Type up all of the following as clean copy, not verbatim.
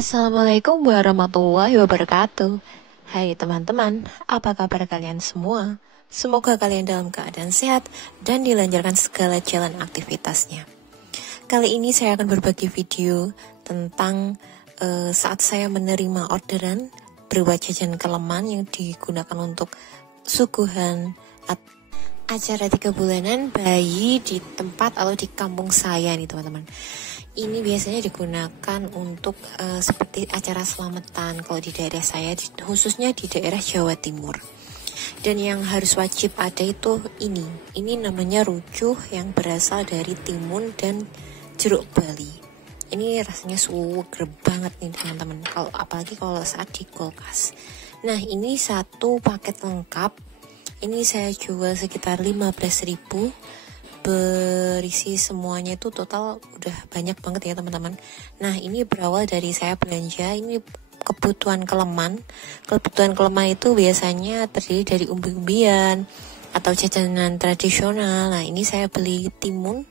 Assalamualaikum warahmatullahi wabarakatuh. Hai teman-teman, apa kabar kalian semua? Semoga kalian dalam keadaan sehat dan dilancarkan segala jalan aktivitasnya. Kali ini saya akan berbagi video tentang saat saya menerima orderan berupa jajan keleman yang digunakan untuk suguhan acara 3 bulanan bayi di tempat atau di kampung saya nih teman-teman. Ini biasanya digunakan untuk seperti acara selamatan kalau di daerah saya, khususnya di daerah Jawa Timur. Dan yang harus wajib ada itu ini namanya rucuh yang berasal dari timun dan jeruk bali. Ini rasanya seger banget nih teman-teman, apalagi kalau saat di kulkas. Nah, ini satu paket lengkap. Ini saya jual sekitar 15.000, berisi semuanya itu total udah banyak banget ya teman-teman. Nah, ini berawal dari saya belanja ini kebutuhan keleman. Kebutuhan keleman itu biasanya terdiri dari umbi-umbian atau jajanan tradisional. Nah, ini saya beli timun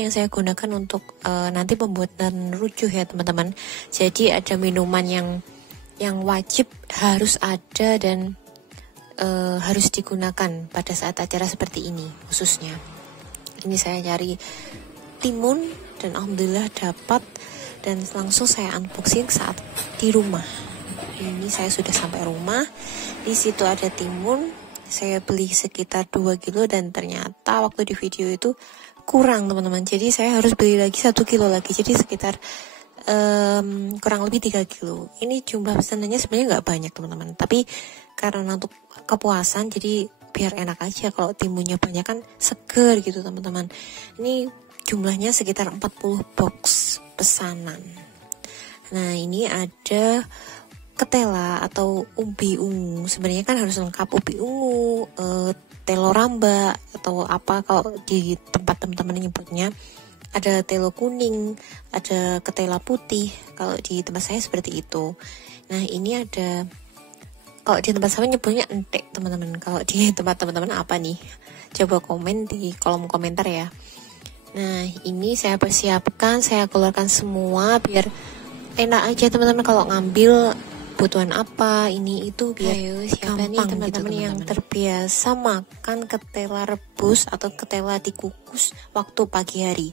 yang saya gunakan untuk nanti pembuatan rucuh ya teman-teman. Jadi ada minuman yang wajib harus ada dan harus digunakan pada saat acara seperti ini khususnya. Ini saya cari timun dan alhamdulillah dapat, dan langsung saya unboxing saat di rumah. Ini saya sudah sampai rumah. Di situ ada timun. Saya beli sekitar 2 kilo dan ternyata waktu di video itu kurang teman-teman. Jadi saya harus beli lagi 1 kilo lagi. Jadi sekitar kurang lebih 3 kilo. Ini jumlah pesanannya sebenarnya nggak banyak teman-teman. Tapi karena untuk kepuasan jadi biar enak aja, kalau timunnya banyak kan seger gitu teman-teman. Ini jumlahnya sekitar 40 box pesanan. Nah, ini ada ketela atau ubi ungu. Sebenarnya kan harus lengkap ubi ungu, telo ramba atau apa kalau di tempat teman-teman nyebutnya. Ada telo kuning, ada ketela putih. Kalau di tempat saya seperti itu. Nah, ini ada, kalau di tempat saya nyebutnya entek teman-teman. Kalau di tempat teman-teman apa nih? Coba komen di kolom komentar ya. Nah, ini saya persiapkan, saya keluarkan semua biar enak aja teman-teman kalau ngambil kebutuhan apa, ini itu biar siapa nih teman-teman yang terbiasa makan ketela rebus atau ketela dikukus waktu pagi hari.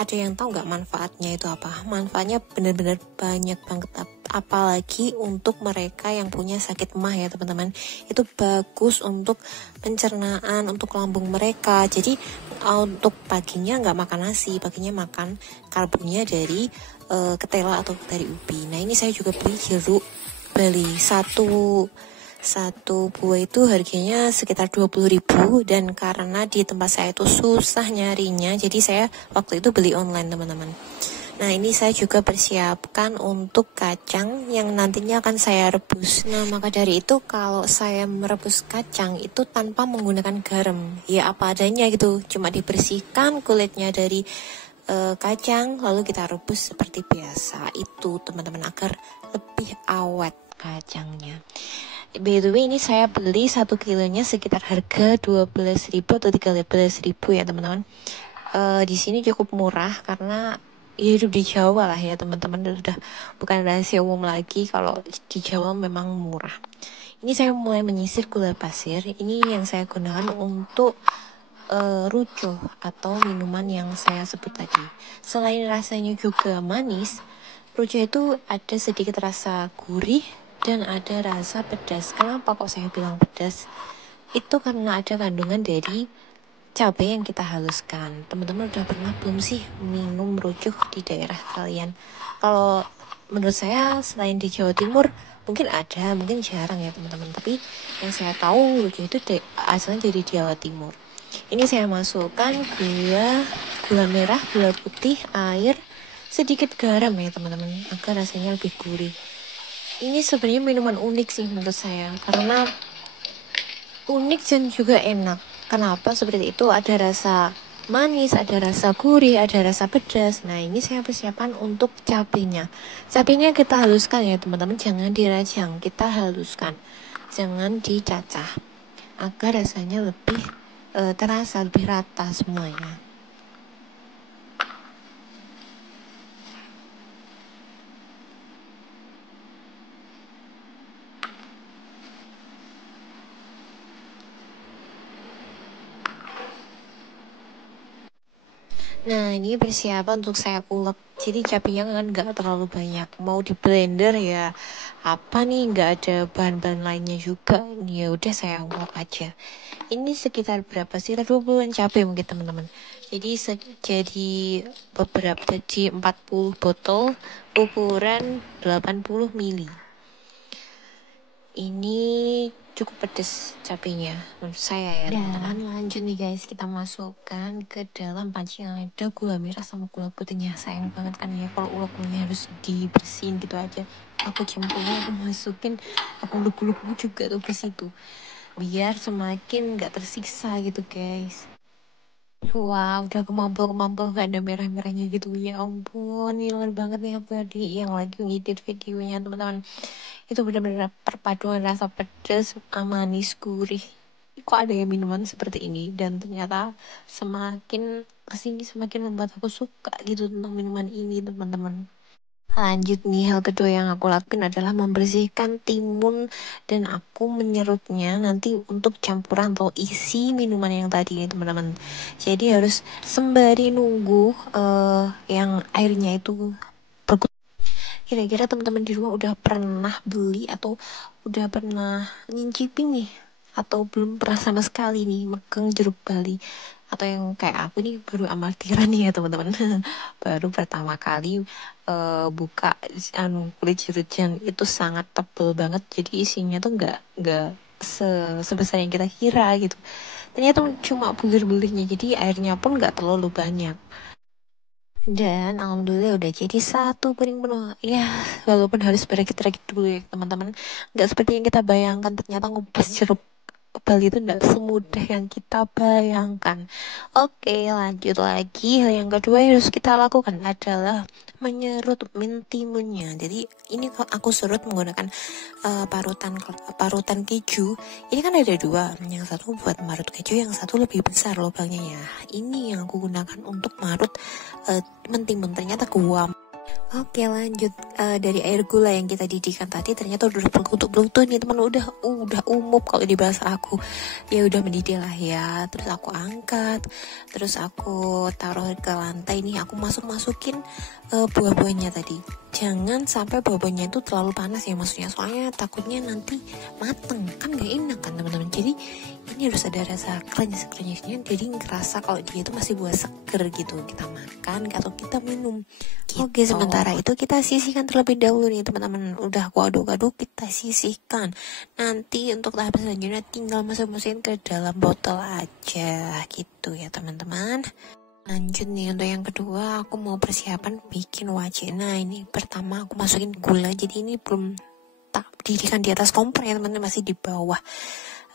Ada yang tahu nggak manfaatnya itu apa? Manfaatnya benar-benar banyak banget, apalagi untuk mereka yang punya sakit mah ya teman-teman. Itu bagus untuk pencernaan, untuk lambung mereka. Jadi untuk paginya nggak makan nasi, paginya makan karbonnya dari ketela atau dari ubi. Nah, ini saya juga beli jeruk bali satu buah itu harganya sekitar 20.000, dan karena di tempat saya itu susah nyarinya, jadi saya waktu itu beli online teman-teman. Nah, ini saya juga persiapkan untuk kacang yang nantinya akan saya rebus. Nah, maka dari itu kalau saya merebus kacang itu tanpa menggunakan garam, ya apa adanya gitu, cuma dibersihkan kulitnya dari kacang, lalu kita rebus seperti biasa itu teman-teman, agar lebih awet kacangnya. By the way, ini saya beli 1 kilonya sekitar harga 12.000 atau 13.000 ya teman-teman. Di sini cukup murah karena ya hidup di Jawa lah ya teman-teman, sudah bukan rahasia umum lagi kalau di Jawa memang murah. Ini saya mulai menyisir gula pasir. Ini yang saya gunakan untuk rucoh atau minuman yang saya sebut tadi. Selain rasanya juga manis, rucoh itu ada sedikit rasa gurih dan ada rasa pedas. Kenapa kok saya bilang pedas? Itu karena ada kandungan dari cabai yang kita haluskan. Teman-teman udah pernah belum sih minum rucoh di daerah kalian? Kalau menurut saya selain di Jawa Timur mungkin ada, mungkin jarang ya teman-teman. Tapi yang saya tahu rucoh itu asalnya dari Jawa Timur. Ini saya masukkan gula merah, gula putih, air, sedikit garam ya teman-teman, agar rasanya lebih gurih. Ini sebenarnya minuman unik sih menurut saya, karena unik dan juga enak. Kenapa seperti itu? Ada rasa manis, ada rasa gurih, ada rasa pedas. Nah, ini saya persiapkan untuk cabenya. Cabenya kita haluskan ya teman-teman, jangan dirajang, kita haluskan, jangan dicacah, agar rasanya lebih terasa lebih rata semuanya. Nah, ini persiapan untuk saya ulek. Jadi cabenya kan nggak terlalu banyak. Mau di blender ya apa nih, nggak ada bahan-bahan lainnya juga. Ya udah saya ulek aja. Ini sekitar berapa sih? 20-an cabai mungkin teman-teman. Jadi beberapa, jadi 40 botol ukuran 80 mili. Ini cukup pedes cabenya menurut saya ya. Dan lanjut nih guys, kita masukkan ke dalam panci yang ada gula merah sama gula putihnya. Sayang banget kan ya kalau ulek-uleknya harus dibersihin gitu aja. Aku campurnya, aku masukin, aku ulek-ulek juga tuh ke situ biar semakin nggak tersiksa gitu guys. Wah, udah kemampul gak ada merah-merahnya gitu. Ya ampun, ngiler banget nih aku tadi yang lagi ngedit videonya teman-teman. Itu benar-benar perpaduan rasa pedas, manis, gurih. Kok ada ya minuman seperti ini? Dan ternyata semakin kesini semakin membuat aku suka gitu tentang minuman ini teman-teman. Lanjut nih, hal kedua yang aku lakuin adalah membersihkan timun dan aku menyerupnya nanti untuk campuran atau isi minuman yang tadi nih teman-teman. Jadi harus sembari nunggu yang airnya itu berkurang. Kira-kira teman-teman di rumah udah pernah beli atau udah pernah nyincipin nih atau belum pernah sama sekali nih megang jeruk Bali, atau yang kayak aku nih baru amatiran nih ya teman-teman. Baru pertama kali buka kulit jeruk yang itu sangat tebel banget, jadi isinya tuh nggak sebesar yang kita kira gitu. Ternyata cuma bulir-bulirnya, jadi airnya pun nggak terlalu banyak. Dan alhamdulillah udah jadi satu piring penuh. Ya, walaupun harus berakit-rakit dulu ya teman-teman. Nggak seperti yang kita bayangkan, ternyata ngupas jeruk Bali itu nggak semudah yang kita bayangkan. Oke, lanjut lagi. Hal yang kedua yang harus kita lakukan adalah menyerut mentimunnya. Jadi ini aku serut menggunakan parutan keju. Ini kan ada dua, yang satu buat marut keju, yang satu lebih besar lubangnya ya. Ini yang aku gunakan untuk marut mentimun. Ternyata guam. Oke, lanjut. Dari air gula yang kita didihkan tadi ternyata udah berkutu-berkutu nih teman, udah umup kalau di bahasa aku. Ya udah mendidih lah ya. Terus aku angkat, terus aku taruh ke lantai nih. Aku masukin buah-buahnya tadi. Jangan sampai buah-buahnya itu terlalu panas ya, maksudnya soalnya takutnya nanti mateng kan gak enak kan teman-teman. Jadi ini harus ada rasa krenyes-krenyesnya, jadi ngerasa kalau dia itu masih buah seger gitu, kita makan atau kita minum gitu. Oke, sementara itu kita sisihkan terlebih dahulu nih teman-teman. Udah aku aduk-aduk, kita sisihkan. Nanti untuk tahap selanjutnya tinggal masukin ke dalam botol aja gitu ya teman-teman. Lanjut nih, untuk yang kedua aku mau persiapan bikin wajik. Nah ini pertama aku masukin gula, jadi ini belum tak didirikan di atas kompor ya teman-teman, masih di bawah.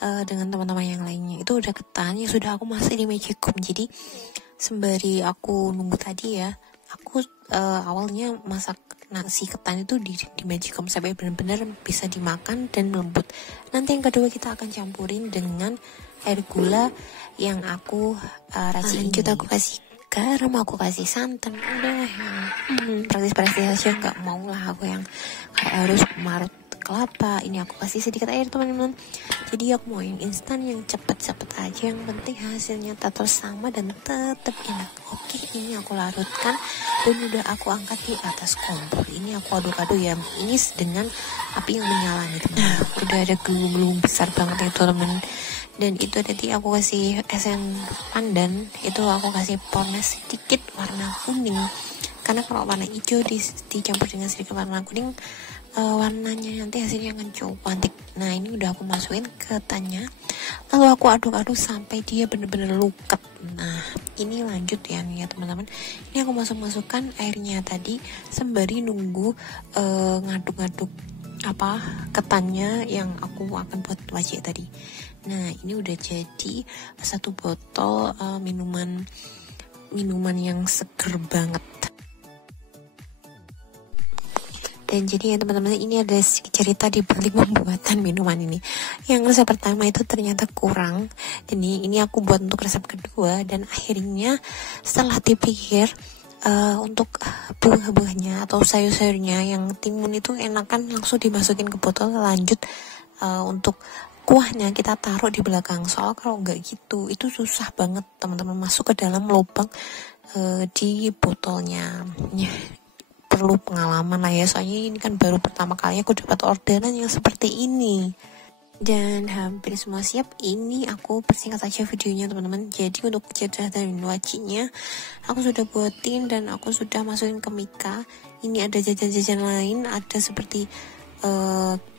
Dengan teman-teman yang lainnya itu udah ketan yang sudah aku masak di magicom. Jadi sembari aku nunggu tadi ya, aku awalnya masak nasi ketan itu di magicom sampai benar-benar bisa dimakan dan lembut. Nanti yang kedua kita akan campurin dengan air gula yang aku racik. Lanjut aku kasih garam, aku kasih santan, udah praktis-praktis aja, nggak mau lah aku yang kayak harus marut kelapa. Ini aku kasih sedikit air teman-teman, jadi aku mau yang instan, yang cepet-cepet aja, yang penting hasilnya tetap sama dan tetap enak. Oke, ini aku larutkan dan udah aku angkat di atas kompor. Ini aku aduk-aduk ya, ini dengan api yang menyala nih teman. Nah, udah ada gelung-gelung besar banget itu teman. Dan itu tadi aku kasih esen pandan, itu aku kasih pones sedikit warna kuning, karena kalau warna hijau dicampur dengan sedikit warna kuning, warnanya nanti hasilnya akan cukup cantik. Nah ini udah aku masukin ke ketannya, lalu aku aduk-aduk sampai dia bener-bener luket. Nah ini lanjut ya nih ya teman-teman, ini aku masukkan airnya tadi sembari nunggu ngaduk-ngaduk ketannya yang aku akan buat wajik tadi. Nah ini udah jadi satu botol minuman yang seger banget. Dan jadi ya teman-teman, ini ada cerita di balik pembuatan minuman ini. Yang resep pertama itu ternyata kurang, jadi ini aku buat untuk resep kedua. Dan akhirnya setelah dipikir, untuk buah-buahnya atau sayur-sayurnya yang timun itu enakan langsung dimasukin ke botol. Lanjut untuk kuahnya kita taruh di belakang. Soal kalau nggak gitu itu susah banget teman-teman masuk ke dalam lubang di botolnya. Ya, perlu pengalaman lah ya, soalnya ini kan baru pertama kali aku dapat orderan yang seperti ini. Dan hampir semua siap. Ini aku persingkat aja videonya teman-teman. Jadi untuk jadah dan wacinya aku sudah buatin dan aku sudah masukin ke mika. Ini ada jajan-jajan lain, ada seperti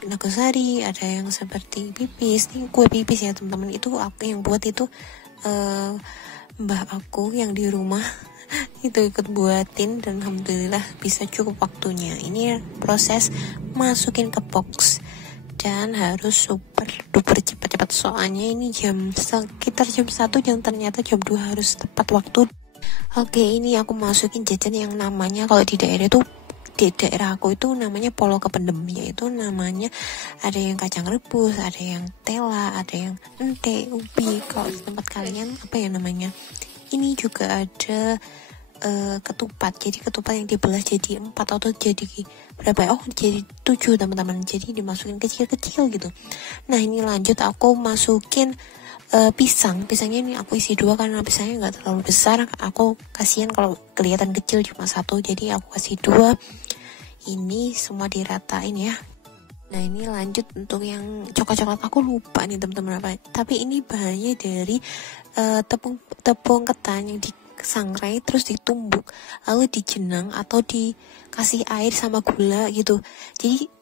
nagosari, ada yang seperti pipis. Ini kue pipis ya teman-teman, itu aku yang buat, itu mbah aku yang di rumah itu ikut buatin dan alhamdulillah bisa cukup waktunya. Ini proses masukin ke box dan harus super duper cepat-cepat, soalnya ini sekitar jam 1 dan ternyata jam 2 harus tepat waktu. Oke, ini aku masukin jajan yang namanya, kalau di daerah aku itu namanya polo kependem, yaitu namanya ada yang kacang rebus, ada yang tela, ada yang ente, ubi. Kalau di tempat kalian apa ya namanya? Ini juga ada ketupat. Jadi ketupat yang dibelah jadi 4 atau jadi berapa ya? Oh, jadi 7 teman-teman. Jadi dimasukin kecil-kecil gitu. Nah, ini lanjut aku masukin pisangnya ini aku isi 2 karena pisangnya nggak terlalu besar. Aku kasihan kalau kelihatan kecil cuma 1, jadi aku kasih 2. Ini semua diratain ya. Nah, ini lanjut untuk yang coklat-coklat, aku lupa nih teman-teman apa. Tapi ini bahannya dari tepung ketan yang disangrai terus ditumbuk lalu dijenang atau dikasih air sama gula gitu. Jadi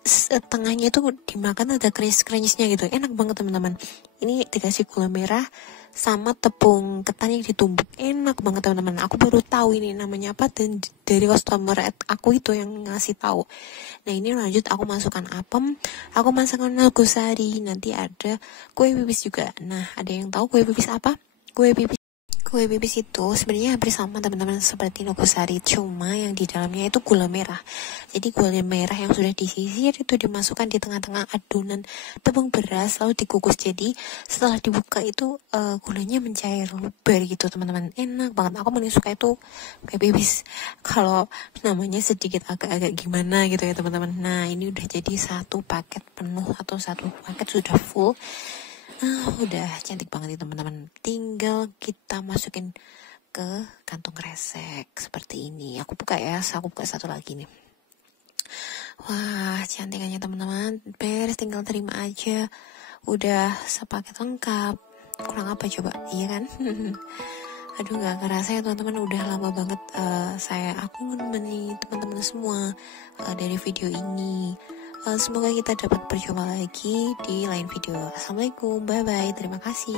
tengahnya itu dimakan ada crunch-crunchnya gitu. Enak banget teman-teman. Ini dikasih gula merah sama tepung ketan yang ditumbuk. Enak banget teman-teman. Aku baru tahu ini namanya apa dan dari customer aku itu yang ngasih tahu. Nah, ini lanjut aku masukkan apem, aku masukkan nagosari, nanti ada kue pipis juga. Nah, ada yang tahu kue pipis apa? Kue pipis itu sebenarnya hampir sama teman-teman seperti nogosari, cuma yang di dalamnya itu gula merah. Jadi gula merah yang sudah disisir itu dimasukkan di tengah-tengah adonan tepung beras lalu dikukus. Jadi setelah dibuka itu gulanya mencair luber gitu teman-teman. Enak banget. Aku paling suka itu kue pipis. Kalau namanya sedikit agak-agak gimana gitu ya teman-teman. Nah, ini udah jadi 1 paket penuh atau 1 paket sudah full. Udah cantik banget nih teman-teman. Tinggal kita masukin ke kantong kresek seperti ini. Aku buka ya, aku buka 1 lagi nih. Wah, cantikannya teman-teman. Beres, tinggal terima aja. Udah sepaket lengkap. Kurang apa coba? Iya kan? Aduh, gak kerasa ya teman-teman, udah lama banget aku menemani teman-teman semua dari video ini. Semoga kita dapat berjumpa lagi di lain video. Assalamualaikum, bye-bye, terima kasih.